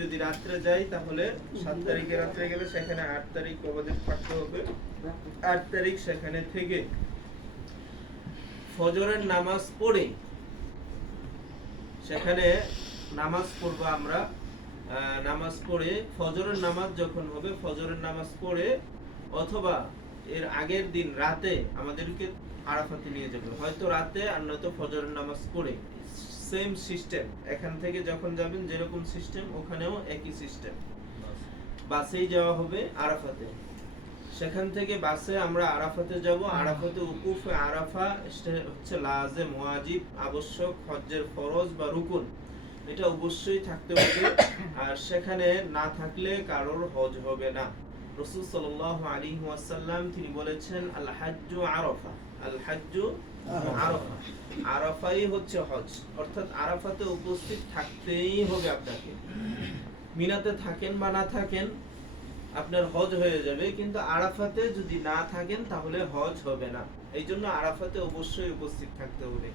যদি রাত্রে যাই তাহলে 7 তারিখে রাত্রে গেলে সেখানে 8 তারিখ আমাদের থাকতে হবে। 8 তারিখ সেখানে থেকে ফজরের নামাজ পড়ে সেখানে নামাজ পড়বো আমরা। নামাজ পড়ে ফজরের নামাজ যখন হবে ফজরের নামাজ পড়ে অথবা এর আগের দিন রাতে আমাদেরকে আরাফাতে নিয়ে যাবে, হয়তো রাতে আর নয়তো ফজরের নামাজ পড়ে। সেম সিস্টেম, এখান থেকে যখন যাবেন যেরকম সিস্টেম ওখানেও একই সিস্টেম। বাসেই যাওয়া হবে আরাফাতে, সেখান থেকে বাসে আমরা আরাফাতে যাব। আরাফাতে উকুফ আরাফা হচ্ছে লাজেম ওয়াজিব আবশ্যক হজ্জের ফরজ বা রুকুন, এটা অবশ্যই থাকতে হবে। আর সেখানে না থাকলে কারোর হজ হবে না। রাসূল সাল্লাল্লাহু আলাইহি ওয়াসাল্লাম তিনি বলেছেন আল হাজ্জু আরাফা, আল হাজ্জু আরাফা, আরাফাই হচ্ছে হজ। অর্থাৎ আরাফাতে উপস্থিত থাকতেই হবে আপনাকে। মিনাতে থাকেন বা না থাকেন আপনার হজ হয়ে যাবে, কিন্তু আরাফাতে যদি না থাকেন তাহলে হজ হবে না। এই জন্য আরাফাতে অবশ্যই উপস্থিত থাকতে হবে।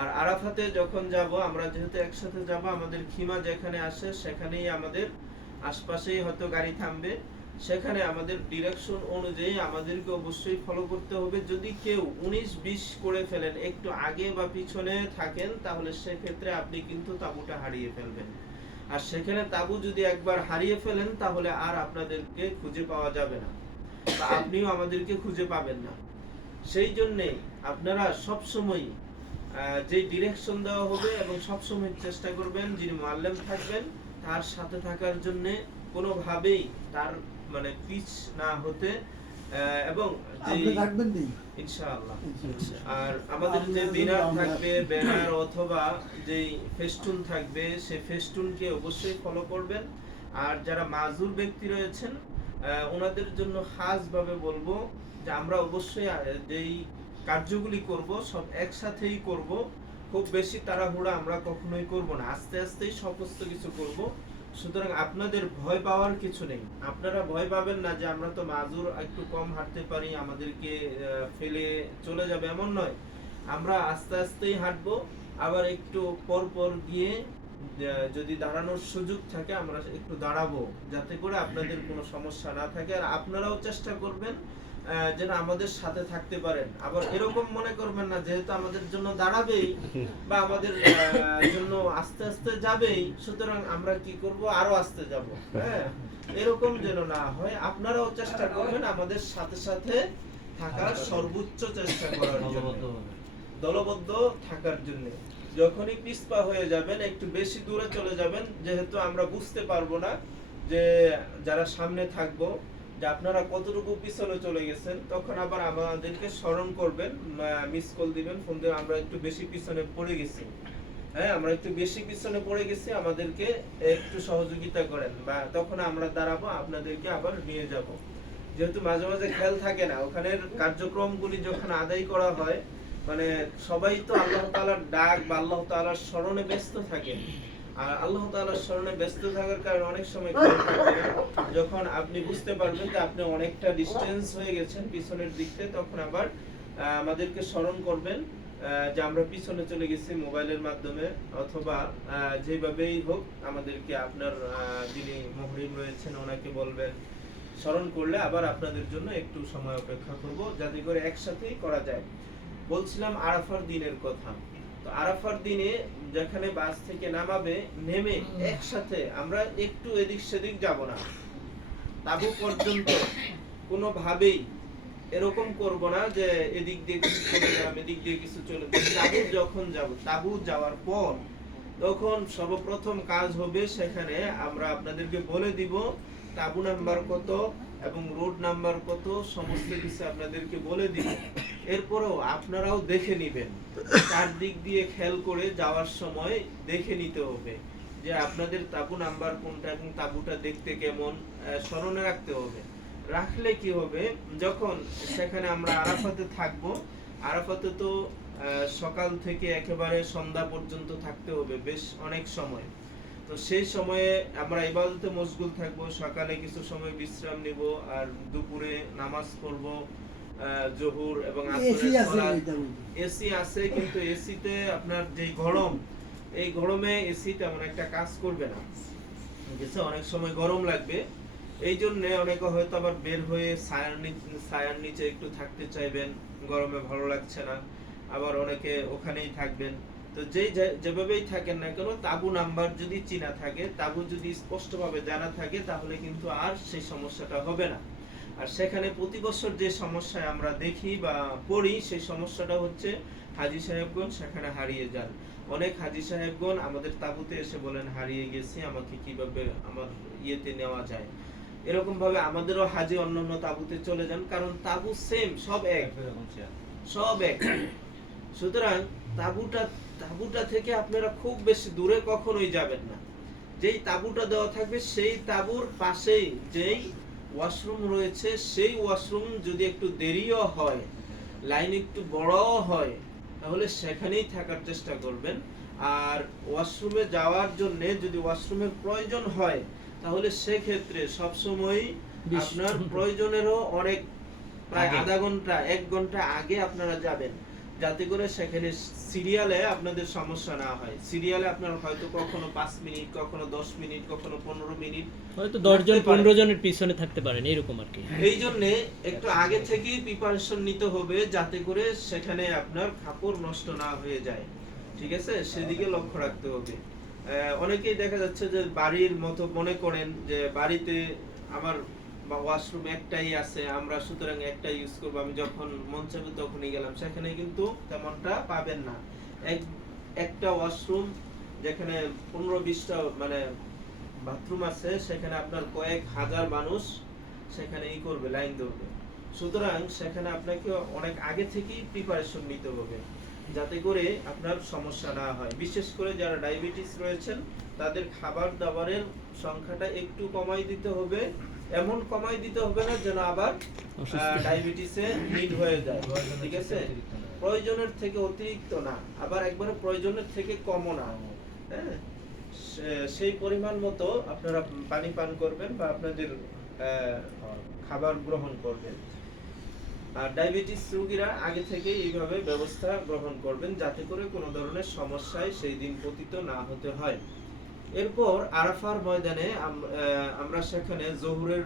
আর আরাফাতে যখন যাব আমরা, যেহেতু একসাথে যাব, আমাদের খিমা যেখানে আসে সেখানেই আমাদের আশপাশেই হয়তো গাড়ি থামবে, সেখানে আমাদের ডিরেকশন অনুযায়ী আমাদেরকে অবশ্যই ফলো করতে হবে। যদি কেউ 19-20 করে ফেলেন, একটু আগে বা পিছনে থাকেন, তাহলে সেক্ষেত্রে আপনি কিন্তু তাঁবুটা হারিয়ে ফেলবেন। আর সেখানে তাঁবু যদি একবার হারিয়ে ফেলেন তাহলে আর আপনাদেরকে খুঁজে পাওয়া যাবে না, বা আপনিও আমাদেরকে খুঁজে পাবেন না। সেই জন্যে আপনারা সবসময় যে ডিরেকশন দেওয়া হবে এবং সবসময় চেষ্টা করবেন যিনি মুআল্লিম থাকবেন তার সাথে থাকার জন্য, কোনোভাবেই তার মানে পিছ না হতে, এবং ইনশাআল্লাহ। আর আমাদের যে বিনার থাকবে, ব্যানার অথবা যেই ফেস্টুন থাকবে, সেই ফেস্টুনকে অবশ্যই ফলো করবেন। আর যারা মাজুর ব্যক্তি রয়েছেন ওনাদের জন্য খাসভাবে বলবো যে আমরা অবশ্যই যেই কার্যগুলি করব সব একসাথেই করব। খুব বেশি তাড়াহুড়া আমরা কখনোই করব না, আস্তে আস্তেই সমস্ত কিছু করব। সুতরাং আপনাদের ভয় পাওয়ার কিছু নেই। আপনারা ভয় পাবেন না যে আমরা তো মাজুর, একটু কম হাঁটতে পারি, আমাদেরকে ফেলে চলে যাবে, এমন নয়। আমরা আস্তে আস্তেই হাঁটবো, আবার একটু পর পর গিয়ে যদি দাঁড়ানোর সুযোগ থাকে আমরা একটু দাঁড়াবো, যাতে করে আপনাদের কোনো সমস্যা না থাকে। আর আপনারাও চেষ্টা করবেন যেন আমাদের সাথে থাকতে পারেন। আবার এরকম মনে করবেন না যেহেতু আমাদের জন্য দাঁড়াবেই বা আমাদের জন্য আস্তে আস্তে যাবেই, সুতরাং আমরা কি করব আরো আস্তে যাব। হ্যাঁ, এরকম যেন না হয়। আপনারাও চেষ্টা করবেন আমাদের সাথে সাথে থাকার সর্বোচ্চ চেষ্টা করার জন্য, দলবদ্ধ থাকার জন্য। যখনই পিছপা হয়ে যাবেন, একটু বেশি দূরে চলে যাবেন, যেহেতু আমরা বুঝতে পারবো না যে যারা সামনে থাকবো যে আপনারা কতটুকু পিছনে চলে গেছেন, তখন আবার আমাদেরকে স্মরণ করবেন, মিস কল দিবেন, ফোন দিয়ে আমরা একটু বেশি পিছনে পড়ে গেছি, হ্যাঁ আমরা একটু বেশি পিছনে পড়ে গেছি, আমাদেরকে একটু সহযোগিতা করেন, বা তখন আমরা দাঁড়াবো, আপনাদেরকে আবার নিয়ে যাব। যেহেতু মাঝে মাঝে খেয়াল থাকে না, ওখানের কার্যক্রমগুলি যখন আদায় করা হয়, মানে সবাই তো আল্লাহ তাআলার ডাক বা আল্লাহ তাআলার স্মরণে ব্যস্ত থাকে। আর আল্লাহ তাআলার স্মরণে ব্যস্ত থাকার কারণে অনেক সময় খেয়াল থাকে না। যখন আপনি বুঝতে পারবেন যে আপনি অনেকটা ডিসটেন্স হয়ে গেছেন পিছনের দিক থেকে, তখন আবার আমাদেরকে স্মরণ করবেন যে আমরা পিছনে চলে গেছি মোবাইলের মাধ্যমে, অথবা যেভাবেই হোক আমাদেরকে আপনার যিনি মুহরিম রয়েছেন ওনাকে বলবেন। স্মরণ করলে আবার আপনাদের জন্য একটু সময় অপেক্ষা করব, যাতে করে একসাথেই করা যায়। বলছিলাম আরাফার দিনের কথা। তো আরাফার দিনে যেখানে বাস থেকে নামাবে, নেমে একসাথে আমরা একটু এদিক সেদিক যাব না, তাবু পর্যন্ত কোনোভাবেই এরকম করব না যে এদিক দিয়ে কিছু চলে গেলাম, এদিক দিয়ে কিছু চলে গেলাম। তাবু যখন যাব, তাবু যাওয়ার পর তখন সর্বপ্রথম কাজ হবে সেখানে আমরা আপনাদেরকে বলে দিব তাবু নাম্বার কত এবং রোড নাম্বার কত, সমস্ত কিছু আপনাদেরকে বলে দিব। এরপরেও আপনারাও দেখে নেবেন, চারদিক দিয়ে খেয়াল করে যাওয়ার সময় দেখে নিতে হবে যে আপনাদের তাবু নাম্বার কোনটা এবং তাবুটা দেখতে কেমন, স্মরণে রাখতে হবে। রাখলে কি হবে, যখন সেখানে আমরা আরাফাতে থাকবো, আরাফাতে তো সকাল থেকে একেবারে সন্ধ্যা পর্যন্ত থাকতে হবে, বেশ অনেক সময়। তো সেই সময়ে আমরা ইবাদতে মশগুল থাকব, সকালে কিছু সময় বিশ্রাম নিব, আর দুপুরে নামাজ পড়ব, জোহর এবং আসরের সালাত। এসি আছে, কিন্তু এসিতে আপনার যে গরম, এই গরমে এসি তেমন একটা কাজ করবে না। ঠিক আছে, অনেক সময় গরম লাগবে, এই জন্য অনেকে হয়তো আবার বের হয়ে ছায়ার নিচে একটু থাকতে চাইবেন, গরমে ভালো লাগছে না, আবার অনেকে ওখানেই থাকবেন। তো যেভাবেই থাকেন না কেন, তাঁবু নাম্বার যদি চেনা থাকে, তাঁবু যদি স্পষ্টভাবে জানা থাকে, তাহলে কিন্তু আর সেই সমস্যাটা হবে না। আর সেখানে প্রতি বছর যে সমস্যায় আমরা দেখি বা পড়ি, সেই সমস্যাটা হচ্ছে হাজী সাহেবগণ সেখানে হারিয়ে যান। অনেক হাজী সাহেবগণ আমাদের তাঁবুতে এসে বলেন হারিয়ে গেছি, আমাকে কিভাবে আমার ইয়েতে নেওয়া যায়। এরকম ভাবে আমাদেরও হাজী অন্যান্য তাঁবুতে চলে যান, কারণ তাঁবু সেম, সব এক, সব এক। সুতরাং তাঁবুটা থেকে আপনারা খুব বেশি দূরে কখনোই যাবেন না। যেই তাঁবুটা দেওয়া থাকবে সেই তাঁবুর পাশেই যেই ওয়াশরুম রয়েছে, সেই ওয়াশরুম যদি একটু দেরিও হয়, লাইন একটু বড়ও হয়, তাহলে সেখানেই থাকার চেষ্টা করবেন। আর ওয়াশরুমে যাওয়ার জন্য যদি ওয়াশরুমের প্রয়োজন হয়, তাহলে সেক্ষেত্রে সবসময় আপনার প্রয়োজনেরও অনেক, প্রায় আধা ঘন্টা 1 ঘন্টা আগে আপনারা যাবেন, যাতে করে সেখানে সিরিয়ালে আপনাদের সমস্যা না হয়। সিরিয়ালে আপনার হয়তো কখনো 5 মিনিট, কখনো 10 মিনিট, কখনো 15 মিনিট, হয়তো 10 জন 15 জনের পিছনে থাকতে পারেন, এরকম আর কি। এই জন্য একটু আগে থেকেই প্রিপারেশন নিতে হবে, যাতে করে সেখানে আপনার কাপড় নষ্ট না হয়ে যায়। ঠিক আছে, সেদিকে লক্ষ্য রাখতে হবে। অনেকেই দেখা যাচ্ছে যে বাড়ির মতো মনে করেন যে বাড়িতে আমার ওয়াশরুম একটাই আছে, আমরা সুতরাং একটাই ইউজ করবো, আমি যখন মন চাইবে তখনই গেলাম। সেখানে কিন্তু তেমনটা পাবেন না। একটা ওয়াশরুম যেখানে 15-20টা মানে বাথরুম আছে, সেখানে আপনার কয়েক হাজার মানুষ সেখানে করবে, লাইন ধরবে। সুতরাং সেখানে আপনাকে অনেক আগে থেকেই প্রিপারেশন নিতে হবে, যাতে করে আপনার সমস্যা না হয়। বিশেষ করে যারা ডায়াবেটিস রয়েছেন, তাদের খাবার দাবারের সংখ্যাটা একটু কমাই দিতে হবে। এমন কমাই দিতে হবে না যেন আবার ডায়াবেটিসে লিড হয়ে যায়। ঠিক আছে, প্রয়োজনের থেকে অতিরিক্ত না, আবার একবারে প্রয়োজনের থেকে কমও না। হ্যাঁ, সেই পরিমাণ মতো আপনারা পানি পান করবেন বা আপনাদের খাবার গ্রহণ করবেন। আর ডায়াবেটিস রোগীরা আগে থেকে এইভাবে ব্যবস্থা গ্রহণ করবেন, যাতে করে কোনো ধরনের সমস্যায় সেই দিন পতিত না হতে হয়। এরপর আরাফার ময়দানে আমরা সেখানে জোহরের